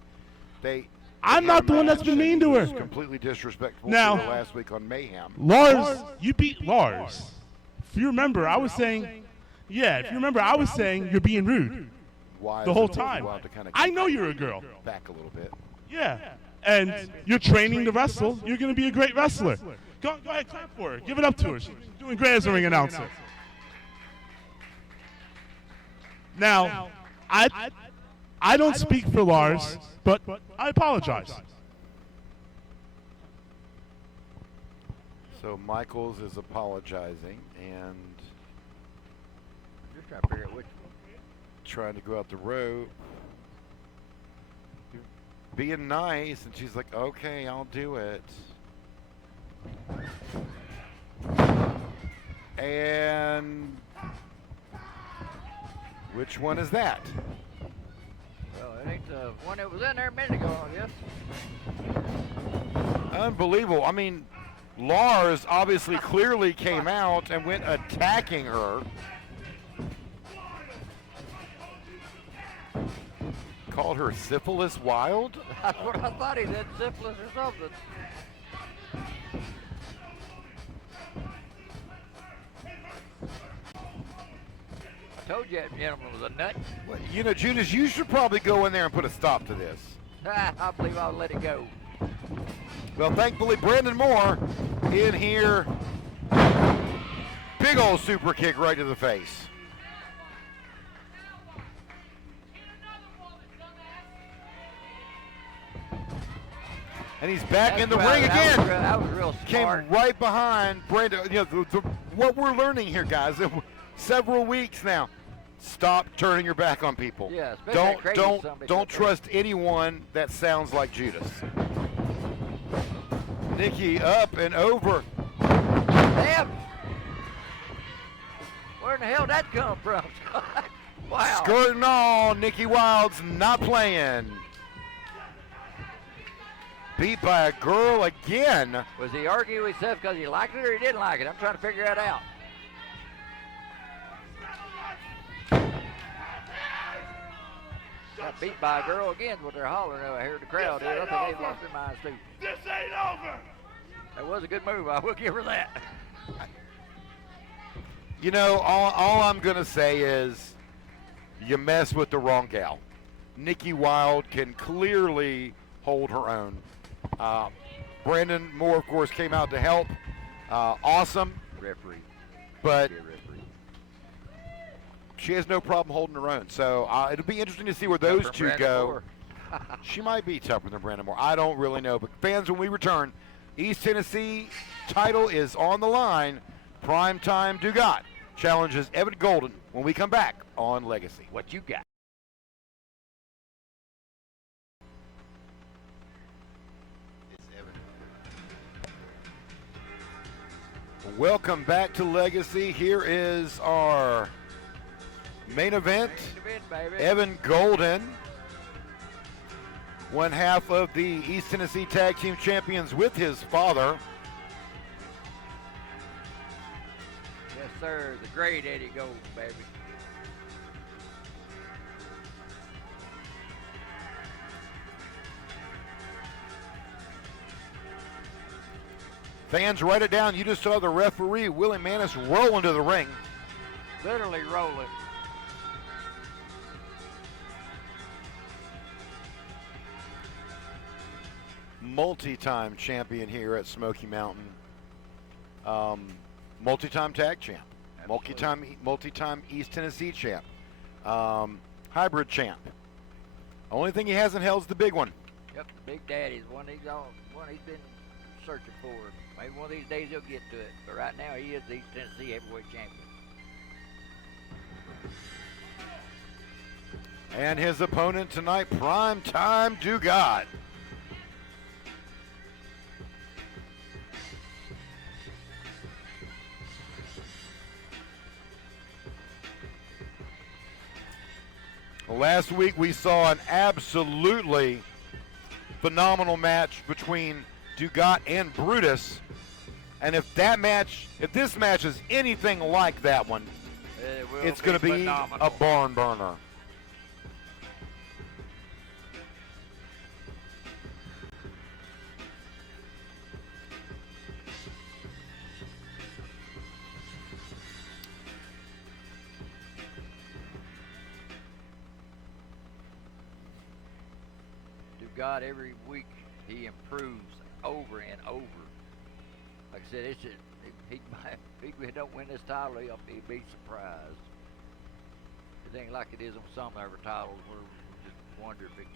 I'm not the one that's been mean to He was her. completely disrespectful Now- to her last week on Mayhem. Lars, you beat Lars. If you remember, I was saying, you're being rude Why the is whole it time. wild to kinda I know you're a girl. back a little bit. Yeah. And you're training to wrestle. You're going to be a great wrestler. Go ahead, clap for her. Give it up to her. She's doing great as a ring announcer. Now, I don't speak for Lars, but I apologize. So Michaels is apologizing and Just trying to figure out which one. trying to go out the rope. Being nice, and she's like, okay, I'll do it. And which one is that? Well, it ain't the one that was in there a minute ago, I guess. Unbelievable. I mean, Lars obviously clearly came out and went attacking her. Called her Syphilis Wild? That's what I thought he said, syphilis or something. I told you that gentleman was a nut. Well, you know, Judas, you should probably go in there and put a stop to this. I believe I'll let it go. Well, thankfully, Brandon Moore in here. Big old super kick right to the face. And he's back in the ring again. That was real smart. Came right behind Brandon. You know, what we're learning here, guys, several weeks now. Stop turning your back on people. Yeah, especially crazy Don't trust anyone that sounds like Judas. Nikki up and over. Damn! Where in the hell did that come from? Wow. Skirting on. Nikki Wild's not playing. Beat by a girl again. Was he arguing with himself because he liked it or he didn't like it? I'm trying to figure that out. Got beat by a girl again, what they're hollering over here. The crowd is. I think they've lost their minds too. This ain't over. That was a good move. I will give her that. You know, all I'm going to say is you mess with the wrong gal. Nikki Wild can clearly hold her own. Brandon Moore, of course, came out to help. Awesome. Referee. But Referee. she has no problem holding her own. So it'll be interesting to see where those two go. She might be tougher than Brandon Moore. I don't really know. But fans, when we return, East Tennessee title is on the line. Primetime Dugat challenges Evan Golden when we come back on Legacy. What you got? Welcome back to Legacy. Here is our main event. Baby. Evan Golden, one half of the East Tennessee Tag Team Champions with his father. Yes, sir. The great Eddie Golden, baby. Fans, write it down. You just saw the referee, Willie Mantis, roll into the ring. Literally rolling. Multi-time champion here at Smoky Mountain. Multi-time tag champ. Multi-time East Tennessee champ. Hybrid champ. Only thing he hasn't held is the big one. Yep, Big Daddy's one he's been searching for. Maybe one of these days he'll get to it. But right now he is the East Tennessee heavyweight champion. And his opponent tonight, Primetime Dugat. Last week we saw an absolutely phenomenal match between Dugat and Brutus. And if this match is anything like that one, it's going to be phenomenal. a barn burner. Dugat, every week he improves over and over. Like I said, if he don't win this title, he'll be surprised. It ain't like it is on some of our titles where we just wonder if it,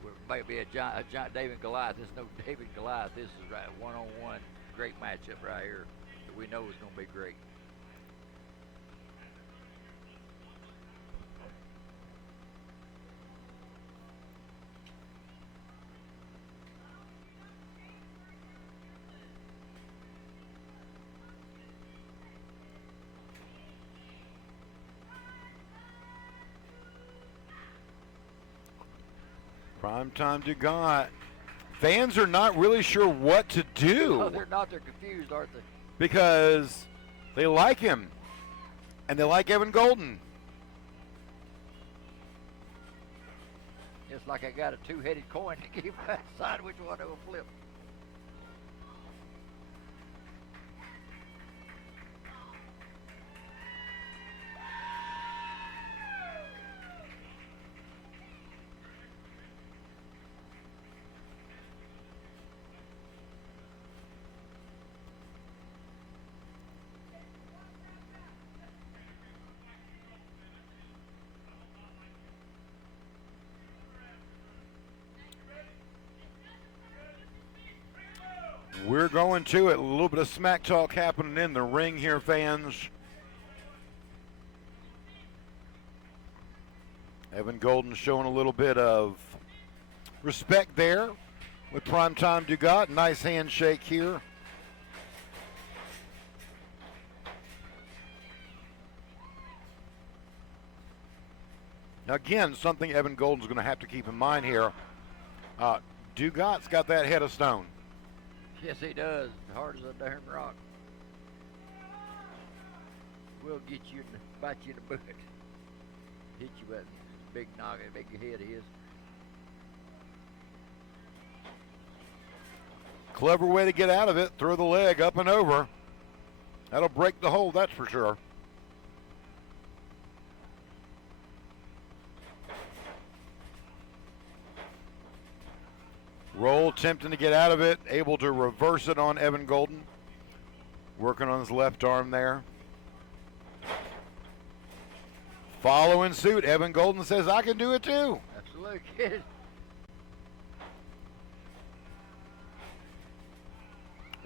where maybe a giant David Goliath. This is no David Goliath. This is right one-on-one a great matchup right here that we know is going to be great. Primetime Dugat. Fans are not really sure what to do. No, they're not. They're confused, aren't they? Because they like him. And they like Evan Golden. It's like I got a two-headed coin to keep decide which one it will flip. We're going to it. A little bit of smack talk happening in the ring here, fans. Evan Golden showing a little bit of respect there with Primetime Dugat. Nice handshake here. Now again, something Evan Golden's going to have to keep in mind here. Dugat's got that head of stone. Yes, he does. Hard as a darn rock. We'll get you and bite you in the butt. Hit you with a big noggin, big head he is. Clever way to get out of it. Throw the leg up and over. That'll break the hold, that's for sure. Roll, attempting to get out of it, able to reverse it on Evan Golden. Working on his left arm there. Following suit, Evan Golden says, I can do it too. Absolutely, kid.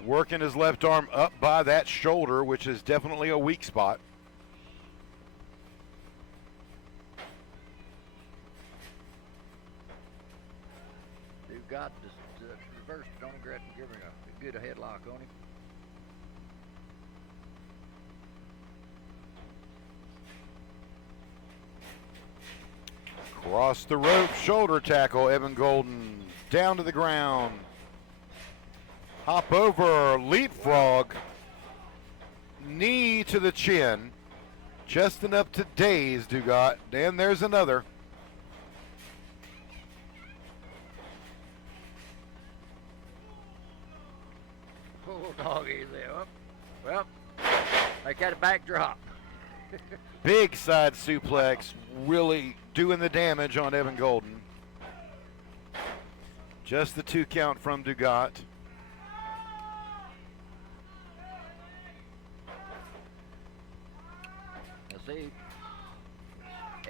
Working his left arm up by that shoulder, which is definitely a weak spot. Got to reverse it on him, grab and give him a good headlock on him. Cross the rope, shoulder tackle, Evan Golden down to the ground. Hop over, leapfrog, knee to the chin, just enough to daze Dugat. And there's another. Doggy there. Well, they got a backdrop. Big side suplex, really doing the damage on Evan Golden. Just the 2 count from Dugat. Now see,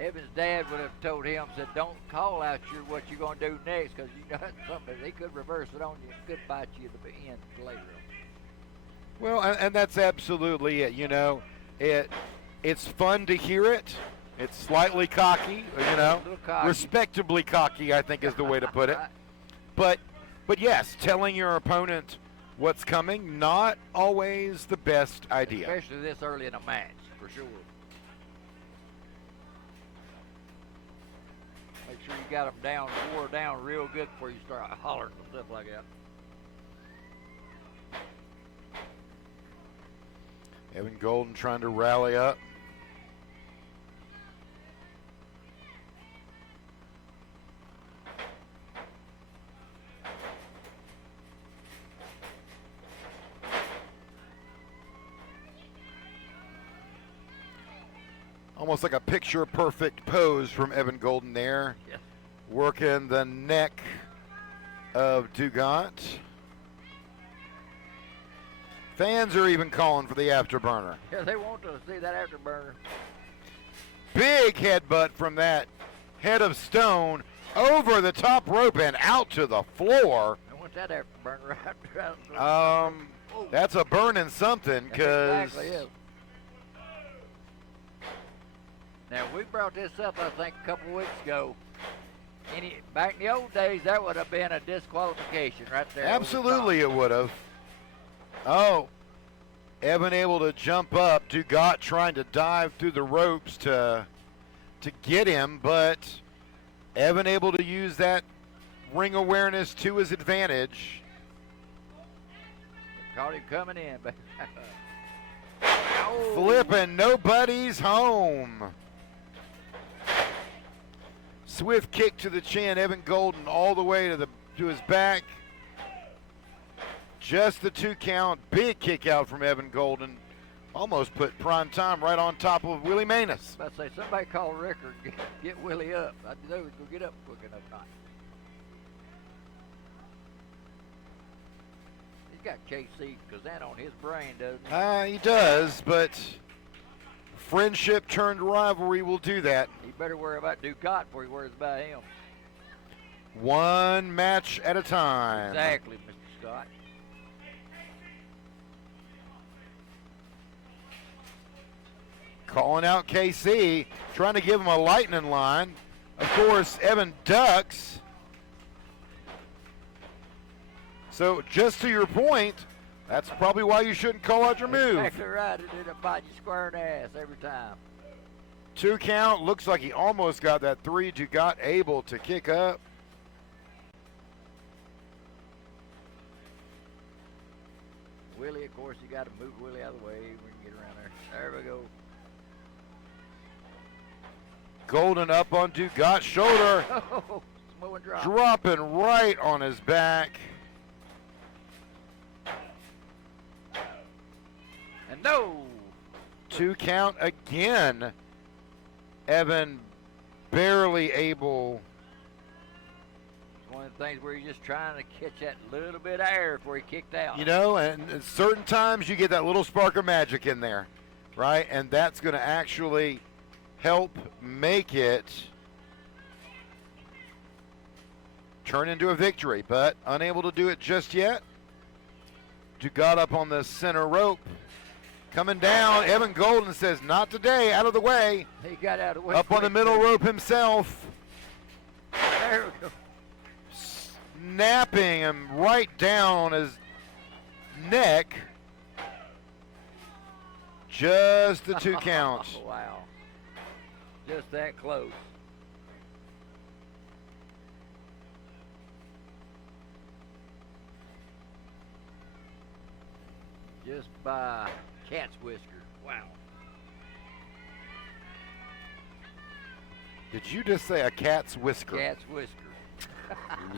Evan's dad would have told him, said, don't call out what you're going to do next, because you got something. He could reverse it on you and could bite you at the end later. Well, and that's absolutely it. You know, it's fun to hear it. It's slightly cocky, you know, cocky. Respectably cocky, I think is the way to put it. But yes, telling your opponent what's coming, not always the best idea. Especially this early in a match, for sure. Make sure you got them down, wore down real good before you start hollering and stuff like that. Evan Golden trying to rally up. Almost like a picture-perfect pose from Evan Golden there. Yes. Working the neck of Dugat. Fans are even calling for the afterburner. Yeah, they want to see that afterburner. Big headbutt from that head of stone over the top rope and out to the floor. I want that afterburner right. That's a burning something, because Exactly it. Now, we brought this up, I think, a couple weeks ago. Back in the old days, that would have been a disqualification right there. absolutely it would have. Oh, Evan able to jump up. Dugat trying to dive through the ropes to get him, but Evan able to use that ring awareness to his advantage. Caught him coming in. But Flipping, nobody's home. Swift kick to the chin. Evan Golden all the way to his back. Just the 2 count. Big kick out from Evan Golden. Almost put Prime Time right on top of Willie Mantis. I was about to say, somebody call Ricker and get Willie up. I know he's going to get up quick enough not. He's got KC Kazan on his brain, doesn't he? He does, but friendship turned rivalry will do that. He better worry about Ducat before he worries about him. One match at a time. Exactly, Mr. Scott. Calling out KC, trying to give him a lightning line. Of course, Evan ducks. So just to your point, that's probably why you shouldn't call out your move. Exactly right. It ended up biting you square in the ass every time. 2 count. Looks like he almost got that 3. Dugat able to kick up. Willie, of course, you got to move Willie out of the way. We can get around there. There we go. Golden up on Dugat's shoulder. Oh, Samoan drop. Dropping right on his back. And no. 2 count again. Evan barely able. It's one of the things where you're just trying to catch that little bit of air before he kicked out. You know, and at certain times you get that little spark of magic in there, right? And that's going to actually help make it turn into a victory, but unable to do it just yet. Dugat up on the center rope. Coming down, Evan Golden says, not today, out of the way. He got out of the way. Up on the middle rope himself. There we go. Snapping him right down on his neck. Just the 2 counts. Wow. Just that close. Just by cat's whisker. Wow. Did you just say a cat's whisker? Cat's whisker.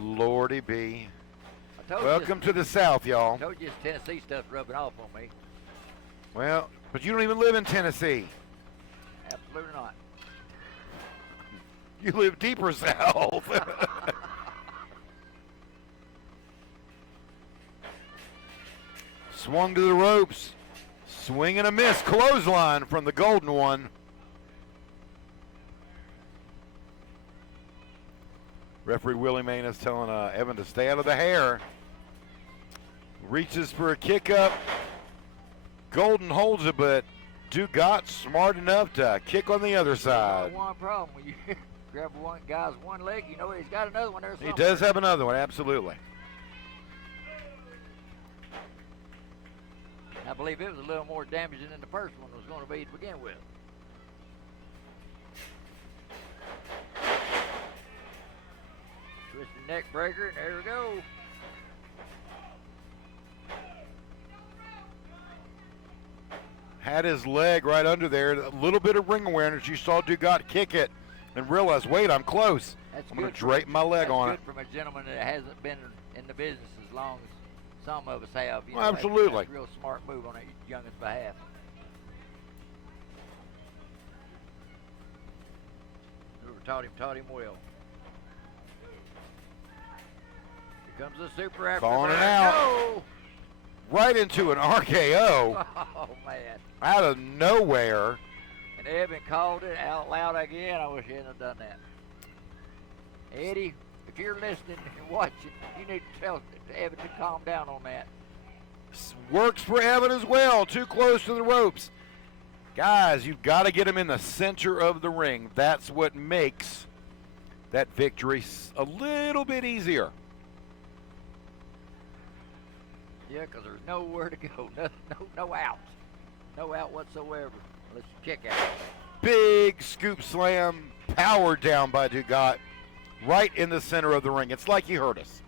Lordy be. I told Welcome you to the South, y'all. I told you this Tennessee stuff's rubbing off on me. Well, but you don't even live in Tennessee. Absolutely not. You live deeper south. Swung to the ropes. Swing and a miss. Clothesline from the Golden One. Referee Willie Mantis telling Evan to stay out of the hair. Reaches for a kick up. Golden holds it, but Dugat smart enough to kick on the other side. One problem when you grab one guy's one leg, you know he's got another one there somewhere. He does have another one, absolutely. I believe it was a little more damaging than the first one was going to be to begin with. Twisted neck breaker, and there we go. Had his leg right under there. A little bit of ring awareness. You saw Dugat kick it and realize, wait, I'm close. I'm going to drape my leg on it. That's good from a gentleman that hasn't been in the business as long as some of us have. You know, Absolutely. That's a real smart move on a youngest behalf. Whoever taught him well. Here comes the super after. Calling it out. No! Right into an RKO Oh, man. out of nowhere. And Evan called it out loud again. I wish he hadn't have done that. Eddie, if you're listening and watching, you need to tell Evan to calm down on that. Works for Evan as well. Too close to the ropes. Guys, you've got to get him in the center of the ring. That's what makes that victory a little bit easier. Yeah, because there's nowhere to go. No out. No out whatsoever. Let's kick out. Big scoop slam, powered down by Dugat, right in the center of the ring. It's like he heard us.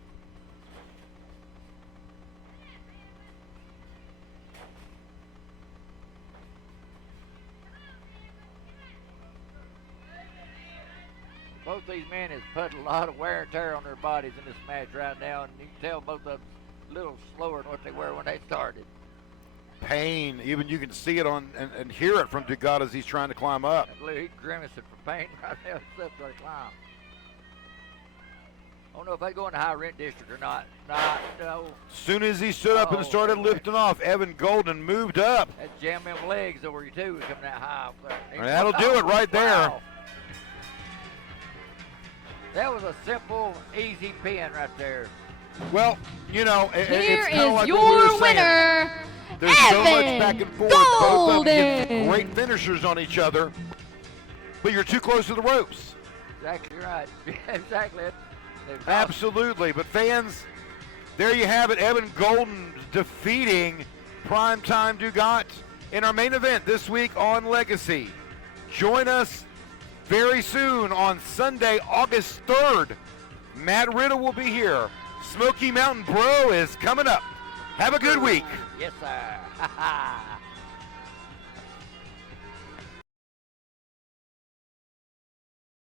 Both these men has put a lot of wear and tear on their bodies in this match right now, and you can tell both of them a little slower than what they were when they started. Pain, even you can see it on and hear it from Dugat as he's trying to climb up. I believe he's grimacing for pain right now except for the climb. I don't know if they go in the high rent district or not. No. As soon as he stood up and started lifting off, Evan Golden moved up. That's jamming them legs over you too, coming that high. And that'll do it right there. Wow. That was a simple, easy pin right there. Well, you know, Here it's kind of is like your what we were saying. winner, There's so much Evan back and forth. Both of them get Golden. great finishers on each other, but you're too close to the ropes. Exactly right. Exactly. Absolutely. But fans, there you have it. Evan Golden defeating Primetime Dugat in our main event this week on Legacy. Join us very soon on Sunday, August 3rd. Matt Riddle will be here. Smoky Mountain Bro is coming up. Have a good week. Yes, sir.